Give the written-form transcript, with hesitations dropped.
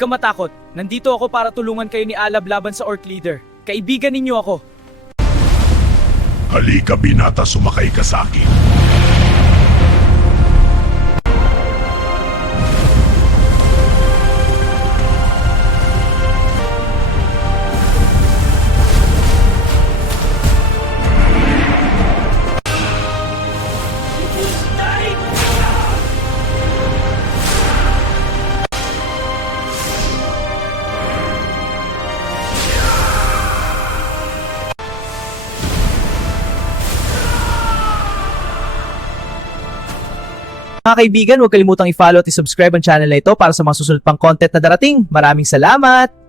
ka matakot. Nandito ako para tulungan kayo ni Alab laban sa Orc Leader. Kaibigan ninyo ako. Halika binata, sumakay ka sa akin. Mga kaibigan, huwag kalimutang i-follow at i-subscribe ang channel na ito para sa mga susunod pang content na darating. Maraming salamat!